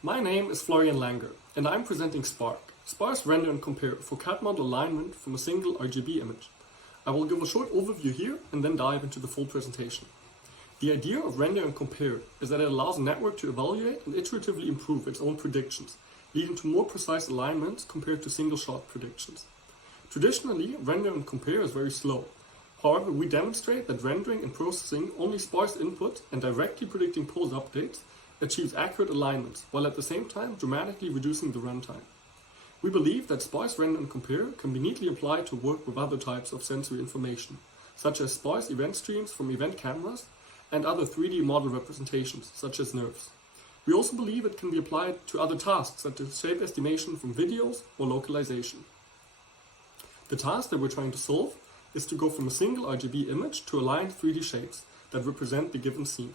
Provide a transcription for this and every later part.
My name is Florian Langer, and I'm presenting SPARC, Sparse Render-and-Compare for CAD model alignment from a single RGB image. I will give a short overview here and then dive into the full presentation. The idea of render and compare is that it allows a network to evaluate and iteratively improve its own predictions, leading to more precise alignments compared to single-shot predictions. Traditionally, render and compare is very slow. However, we demonstrate that rendering and processing only sparse input and directly predicting pose updates achieves accurate alignments, while at the same time dramatically reducing the runtime. We believe that sparse render and compare can be neatly applied to work with other types of sensory information, such as sparse event streams from event cameras and other 3D model representations, such as nerves. We also believe it can be applied to other tasks, such as shape estimation from videos or localization. The task that we're trying to solve is to go from a single RGB image to aligned 3D shapes that represent the given scene.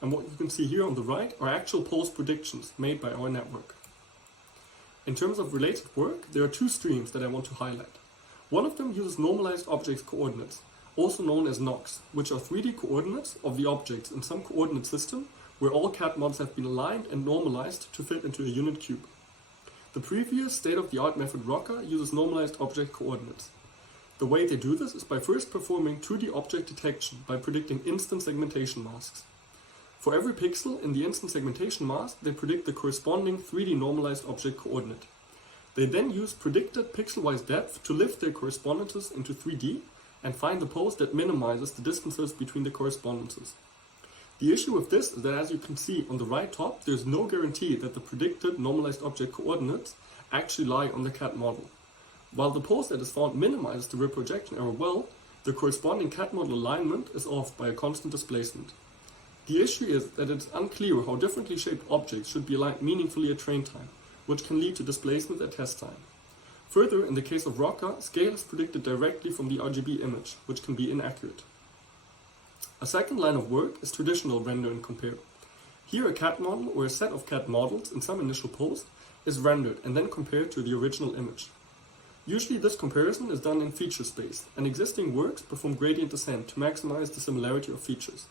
And what you can see here on the right are actual pose predictions made by our network. In terms of related work, there are two streams that I want to highlight. One of them uses normalized objects coordinates, also known as NOCs, which are 3D coordinates of the objects in some coordinate system where all CAD models have been aligned and normalized to fit into a unit cube. The previous state-of-the-art method ROCA uses normalized object coordinates. The way they do this is by first performing 2D object detection by predicting instant segmentation masks. For every pixel in the instant segmentation mask, they predict the corresponding 3D normalized object coordinate. They then use predicted pixel-wise depth to lift their correspondences into 3D and find the pose that minimizes the distances between the correspondences. The issue with this is that, as you can see on the right top, there is no guarantee that the predicted normalized object coordinates actually lie on the CAD model. While the pose that is found minimizes the reprojection error well, the corresponding CAD model alignment is off by a constant displacement. The issue is that it's unclear how differently shaped objects should be aligned meaningfully at train time, which can lead to displacement at test time. Further, in the case of ROCA, scale is predicted directly from the RGB image, which can be inaccurate. A second line of work is traditional render and compare. Here, a CAD model or a set of CAD models in some initial pose is rendered and then compared to the original image. Usually this comparison is done in feature space, and existing works perform gradient descent to maximize the similarity of features.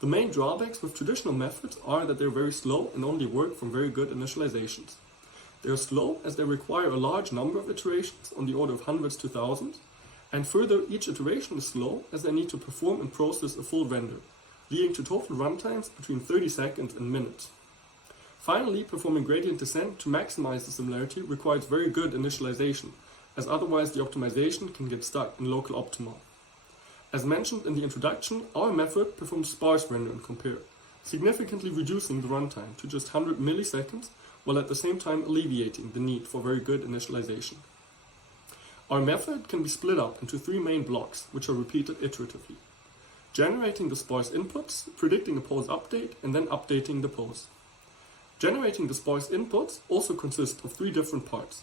The main drawbacks with traditional methods are that they're very slow and only work from very good initializations. They are slow as they require a large number of iterations on the order of hundreds to thousands, and further, each iteration is slow as they need to perform and process a full render, leading to total runtimes between 30 seconds and minutes. Finally, performing gradient descent to maximize the similarity requires very good initialization, as otherwise the optimization can get stuck in local optima. As mentioned in the introduction, our method performs sparse render and compare, significantly reducing the runtime to just 100 milliseconds, while at the same time alleviating the need for very good initialization. Our method can be split up into three main blocks, which are repeated iteratively: generating the sparse inputs, predicting a pose update, and then updating the pose. Generating the sparse inputs also consists of three different parts: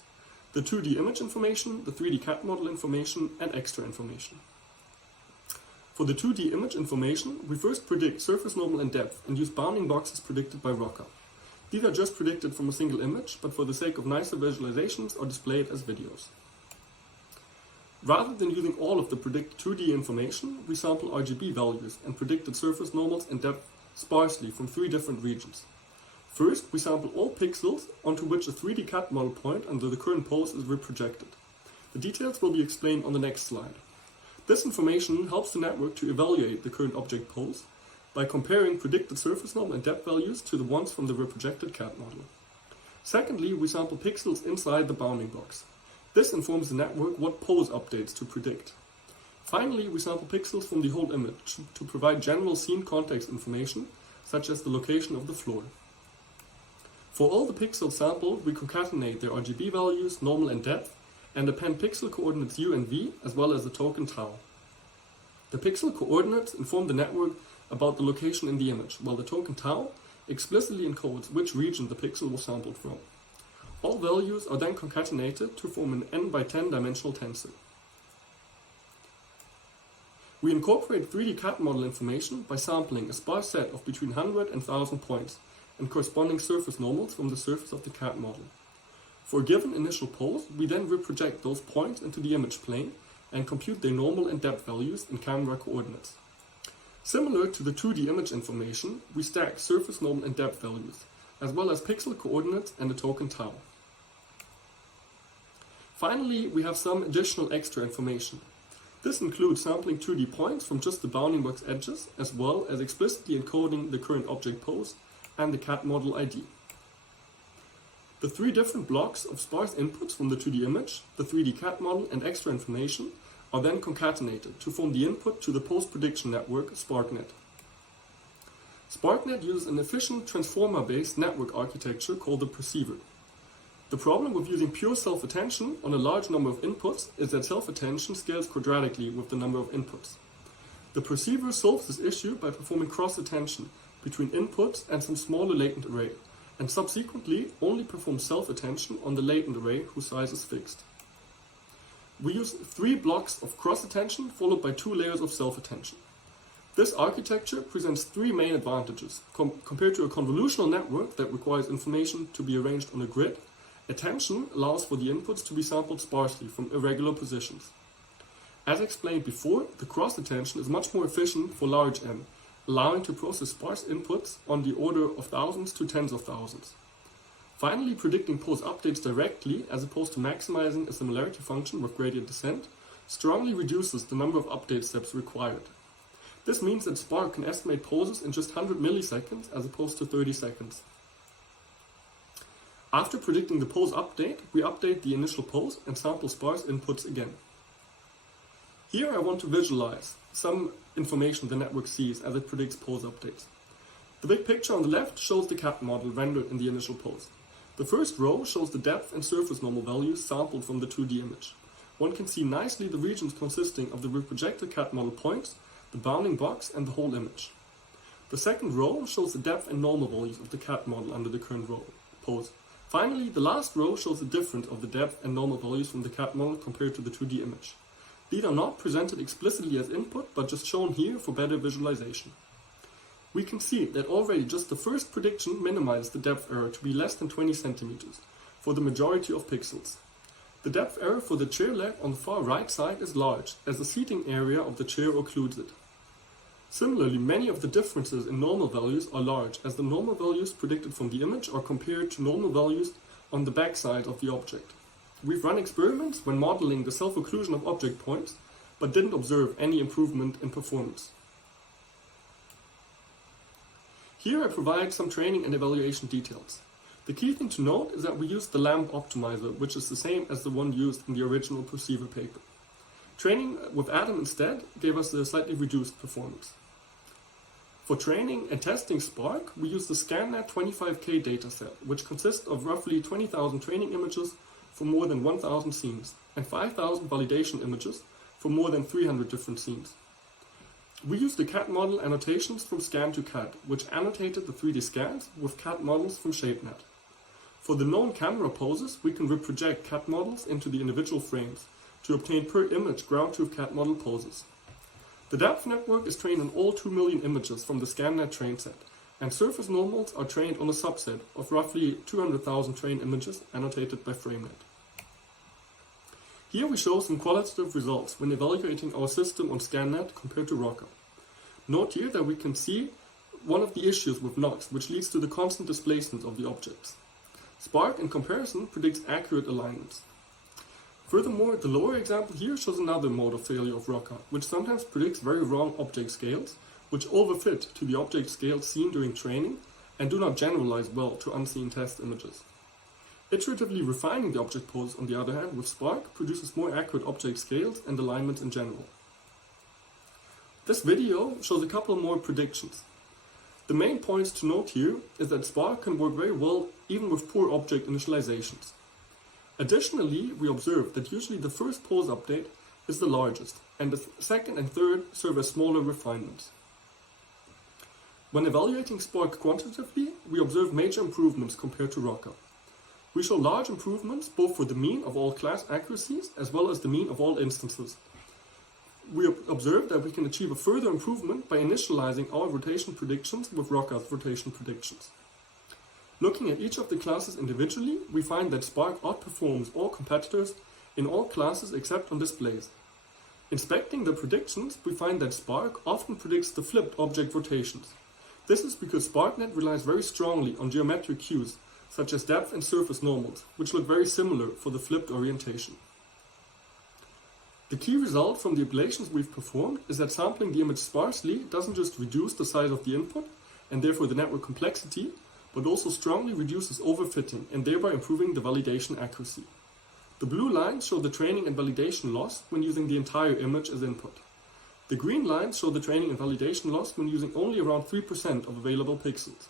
the 2D image information, the 3D CAD model information, and extra information. For the 2D image information, we first predict surface normal and depth and use bounding boxes predicted by ROCA. These are just predicted from a single image, but for the sake of nicer visualizations are displayed as videos. Rather than using all of the predicted 2D information, we sample RGB values and predicted surface normals and depth sparsely from three different regions. First, we sample all pixels onto which a 3D CAD model point under the current pose is reprojected. The details will be explained on the next slide. This information helps the network to evaluate the current object pose by comparing predicted surface normal and depth values to the ones from the reprojected CAD model. Secondly, we sample pixels inside the bounding box. This informs the network what pose updates to predict. Finally, we sample pixels from the whole image to provide general scene context information, such as the location of the floor. For all the pixels sampled, we concatenate their RGB values, normal and depth, and append pixel coordinates u and v, as well as the token tau. The pixel coordinates inform the network about the location in the image, while the token tau explicitly encodes which region the pixel was sampled from. All values are then concatenated to form an n by 10 dimensional tensor. We incorporate 3D CAD model information by sampling a sparse set of between 100 and 1000 points and corresponding surface normals from the surface of the CAD model. For a given initial pose, we then reproject those points into the image plane and compute their normal and depth values in camera coordinates. Similar to the 2D image information, we stack surface normal and depth values, as well as pixel coordinates and the token tau. Finally, we have some additional extra information. This includes sampling 2D points from just the bounding box edges, as well as explicitly encoding the current object pose and the CAD model ID. The three different blocks of sparse inputs from the 2D image, the 3D CAD model, and extra information are then concatenated to form the input to the post-prediction network SPARC-Net. SPARC-Net uses an efficient transformer-based network architecture called the perceiver. The problem with using pure self-attention on a large number of inputs is that self-attention scales quadratically with the number of inputs. The perceiver solves this issue by performing cross-attention between inputs and some smaller latent array, and subsequently only performs self-attention on the latent array whose size is fixed. We use 3 blocks of cross-attention followed by 2 layers of self-attention. This architecture presents 3 main advantages. Compared to a convolutional network that requires information to be arranged on a grid, attention allows for the inputs to be sampled sparsely from irregular positions. As explained before, the cross-attention is much more efficient for large M, allowing to process sparse inputs on the order of thousands to tens of thousands. Finally, predicting pose updates directly, as opposed to maximizing a similarity function with gradient descent, strongly reduces the number of update steps required. This means that Spark can estimate poses in just 100 milliseconds as opposed to 30 seconds. After predicting the pose update, we update the initial pose and sample sparse inputs again. Here I want to visualize some information the network sees as it predicts pose updates. The big picture on the left shows the CAD model rendered in the initial pose. The first row shows the depth and surface normal values sampled from the 2D image. One can see nicely the regions consisting of the reprojected CAD model points, the bounding box, and the whole image. The second row shows the depth and normal values of the CAD model under the current pose. Finally, the last row shows the difference of the depth and normal values from the CAD model compared to the 2D image. These are not presented explicitly as input, but just shown here for better visualization. We can see that already just the first prediction minimizes the depth error to be less than 20 centimeters for the majority of pixels. The depth error for the chair leg on the far right side is large, as the seating area of the chair occludes it. Similarly, many of the differences in normal values are large, as the normal values predicted from the image are compared to normal values on the backside of the object. We've run experiments when modeling the self-occlusion of object points, but didn't observe any improvement in performance. Here I provide some training and evaluation details. The key thing to note is that we used the lamp optimizer, which is the same as the one used in the original perceiver paper. Training with Atom instead gave us a slightly reduced performance. For training and testing Spark, we use the ScanNet 25K dataset, which consists of roughly 20,000 training images for more than 1,000 scenes, and 5,000 validation images for more than 300 different scenes. We used the CAD model annotations from Scan2CAD, which annotated the 3D scans with CAD models from ShapeNet. For the known camera poses, we can reproject CAD models into the individual frames to obtain per image ground truth CAD model poses. The depth network is trained on all 2 million images from the ScanNet train set, and surface normals are trained on a subset of roughly 200,000 trained images annotated by FrameNet. Here we show some qualitative results when evaluating our system on ScanNet compared to ROCA. Note here that we can see one of the issues with NOx, which leads to the constant displacement of the objects. Spark, in comparison, predicts accurate alignments. Furthermore, the lower example here shows another mode of failure of ROCA, which sometimes predicts very wrong object scales, which overfit to the object scales seen during training and do not generalize well to unseen test images. Iteratively refining the object pose, on the other hand, with Spark produces more accurate object scales and alignments in general. This video shows a couple more predictions. The main points to note here is that Spark can work very well even with poor object initializations. Additionally, we observe that usually the first pose update is the largest, and the second and third serve as smaller refinements. When evaluating Spark quantitatively, we observe major improvements compared to ROCA. We show large improvements both for the mean of all class accuracies as well as the mean of all instances. We observe that we can achieve a further improvement by initializing our rotation predictions with ROCA's rotation predictions. Looking at each of the classes individually, we find that Spark outperforms all competitors in all classes except on displays. Inspecting the predictions, we find that Spark often predicts the flipped object rotations. This is because SPARC-Net relies very strongly on geometric cues, such as depth and surface normals, which look very similar for the flipped orientation. The key result from the ablations we've performed is that sampling the image sparsely doesn't just reduce the size of the input, and therefore the network complexity, but also strongly reduces overfitting and thereby improving the validation accuracy. The blue lines show the training and validation loss when using the entire image as input. The green lines show the training and validation loss when using only around 3% of available pixels.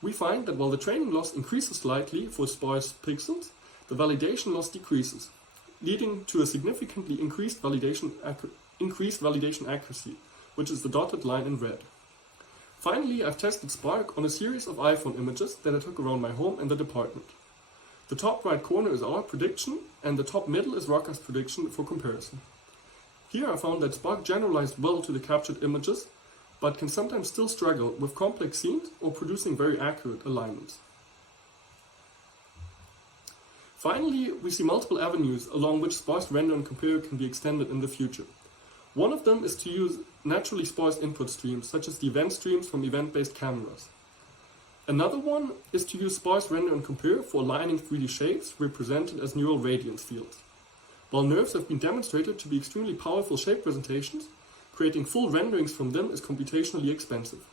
We find that while the training loss increases slightly for sparse pixels, the validation loss decreases, leading to a significantly increased validation accuracy, which is the dotted line in red. Finally, I've tested Spark on a series of iPhone images that I took around my home and the department. The top right corner is our prediction, and the top middle is ROCA's prediction for comparison. Here I found that Spark generalized well to the captured images, but can sometimes still struggle with complex scenes or producing very accurate alignments. Finally, we see multiple avenues along which sparse render and compare can be extended in the future. One of them is to use naturally sparse input streams, such as the event streams from event-based cameras. Another one is to use sparse render and compare for aligning 3D shapes represented as neural radiance fields. While NURBS have been demonstrated to be extremely powerful shape presentations, creating full renderings from them is computationally expensive.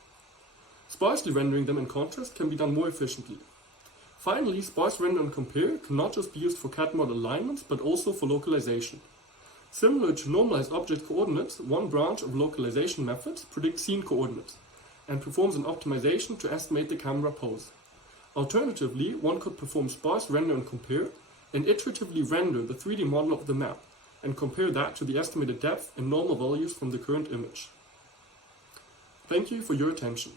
Sparsely rendering them, in contrast, can be done more efficiently. Finally, sparse render and compare can not just be used for CAD model alignments, but also for localization. Similar to normalized object coordinates, one branch of localization methods predicts scene coordinates and performs an optimization to estimate the camera pose. Alternatively, one could perform sparse render and compare and iteratively render the 3D model of the map and compare that to the estimated depth and normal values from the current image. Thank you for your attention.